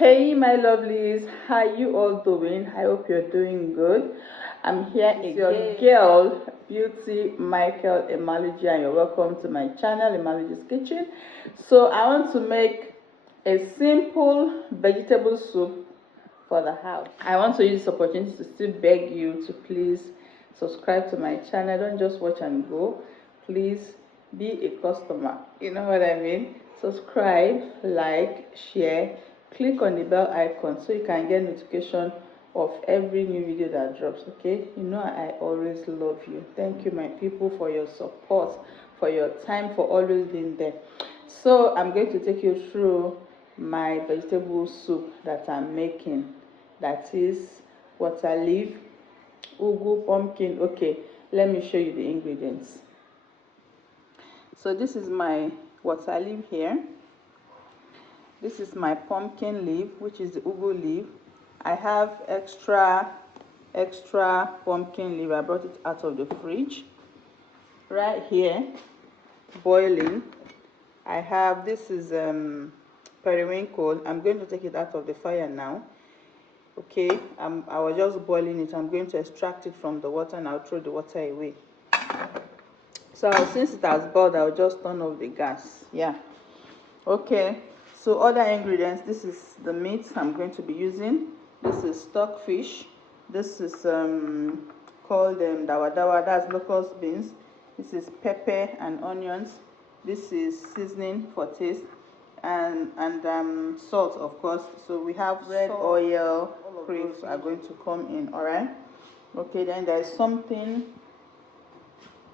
Hey my lovelies, how you all doing? I hope you're doing good. I'm here again, your girl Beauty Michael Emaluji, and you're welcome to my channel, Emaluji's Kitchen. So I want to make a simple vegetable soup for the house. I want to use this opportunity to still beg you to please subscribe to my channel. Don't just watch and go. Please be a customer. You know what I mean? Subscribe, like, share, click on the bell icon so you can get notification of every new video that drops. Okay, you know I always love you. Thank you my people for your support, for your time, for always being there. So I'm going to take you through my vegetable soup that I'm making. That is water leaf, ugu, pumpkin. Okay, let me show you the ingredients. So this is my water leaf here. This is my pumpkin leaf, which is the ugu leaf. I have extra pumpkin leaf. I brought it out of the fridge. Right here, boiling. I have, this is periwinkle. I'm going to take it out of the fire now. Okay, I was just boiling it. I'm going to extract it from the water and I'll throw the water away. So since it has boiled, I'll just turn off the gas. Yeah. Okay, so other ingredients. This is the meat I'm going to be using. This is stockfish. This is called dawa dawa, that's locust beans. This is pepper and onions. This is seasoning for taste, and salt, of course. So we have red oil, creams are going to come in. All right. Okay, then there's something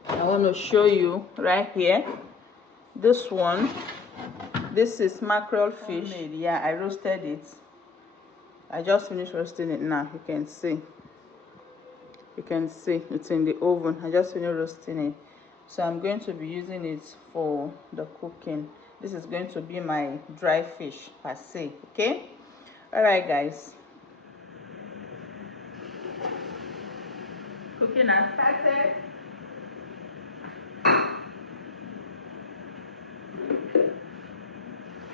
I want to show you right here. This one, this is mackerel fish. Yeah, I roasted it. I just finished roasting it now. You can see it's in the oven. I just finished roasting it, so I'm going to be using it for the cooking. This is going to be my dry fish per se. Okay, all right guys, cooking has started.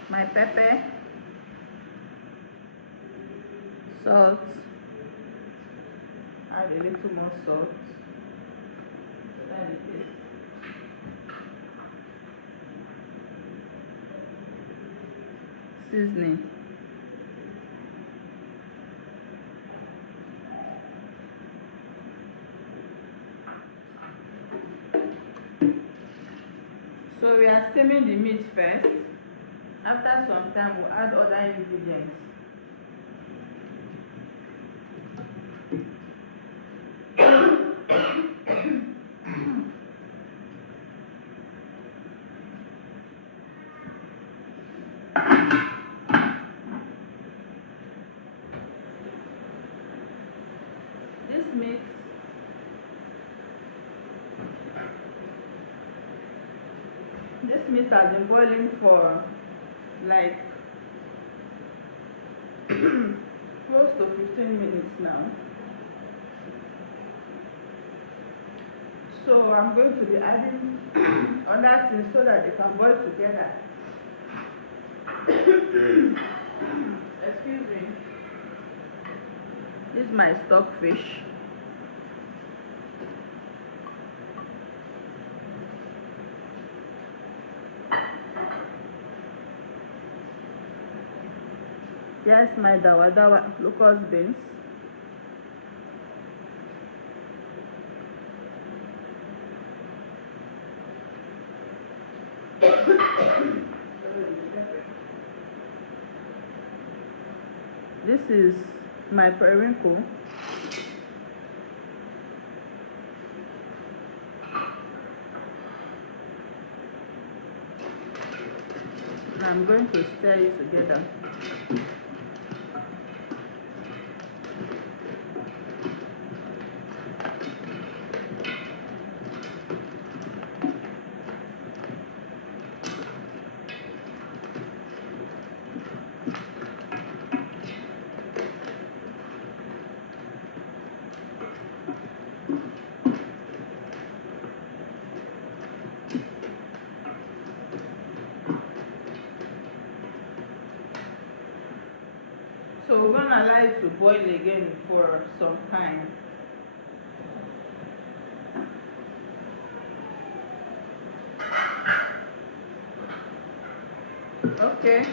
My pepper, salt, add a little more salt. Seasoning. So we are steaming the meat first. After some time, we'll add other ingredients. This meat has been boiling for like close to 15 minutes now. So I'm going to be adding other things so that they can boil together. Excuse me. This is my stockfish. Yes, my dawa dawa locust beans. This is my periwinkle. I'm going to stir it together. So we're gonna allow it to boil again for some time. Okay,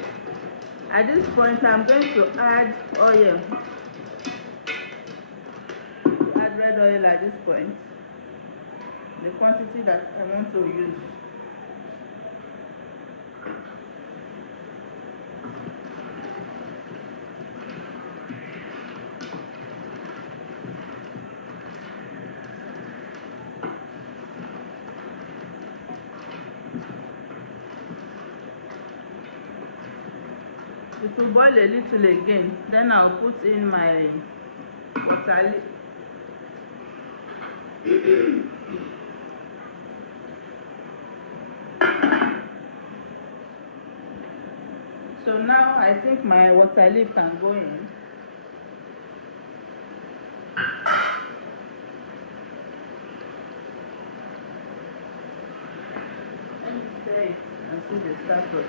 at this point I'm going to add oil. Add red oil at this point, the quantity that I want to use. It will boil a little again, then I'll put in my water leaf. So now I think my water leaf can go in. Let me stir it and see the status.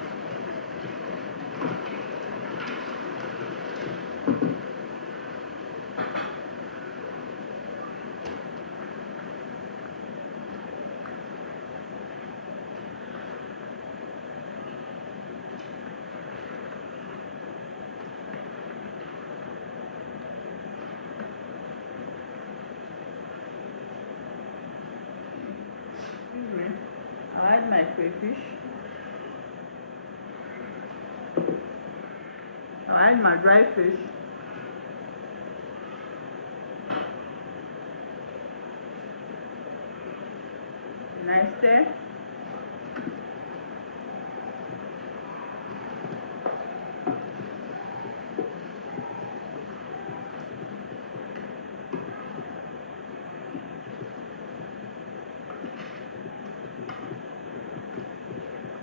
I'll add my crayfish. I'll add my dry fish. And I stir.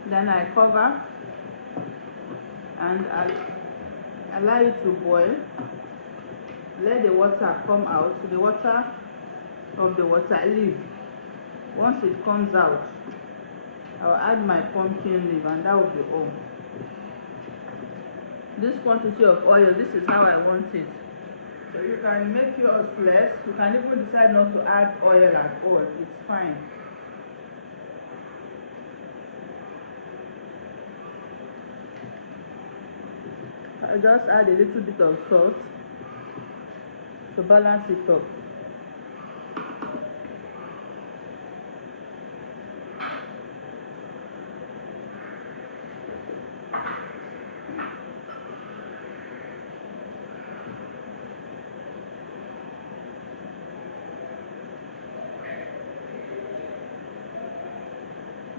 Then I cover and I allow it to boil. Let the water come out, the water of the water leaf. Once it comes out, I'll add my pumpkin leaf and that will be all. This quantity of oil, this is how I want it. So you can make yours less. You can even decide not to add oil at all. It's fine. I just add a little bit of salt to balance it up.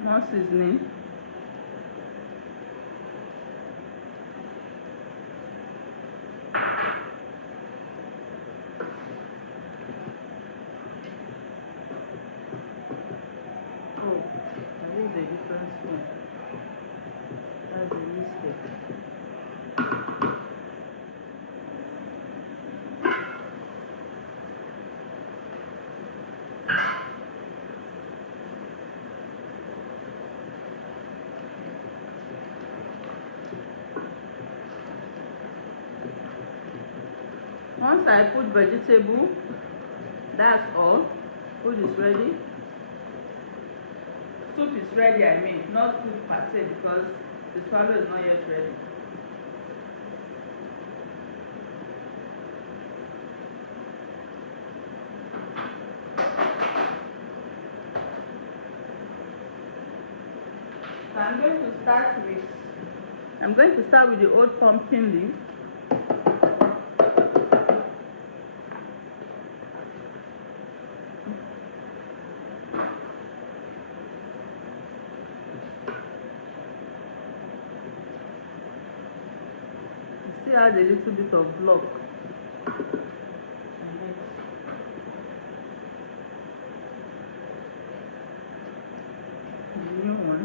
More seasoning. Oh, there is a different spoon. That's a mistake. Once I put vegetable, that's all. Food is ready. Soup is ready, I mean, not food per se, because the swallow is not yet ready. So I'm going to start with the old pumpkin leaf. It still has a little bit of block. The new one.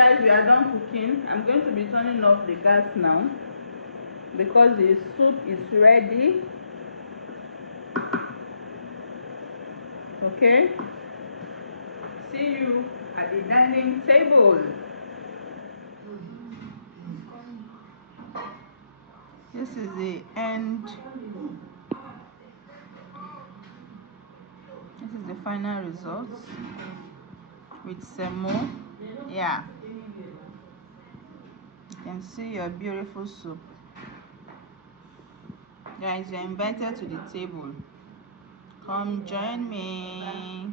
guys, we are done cooking. I'm going to be turning off the gas now because the soup is ready. Okay, see you at the dining table. This is the end. This is the final results with Semo. Yeah, you can see your beautiful soup. Guys, you're invited to the table. Come join me.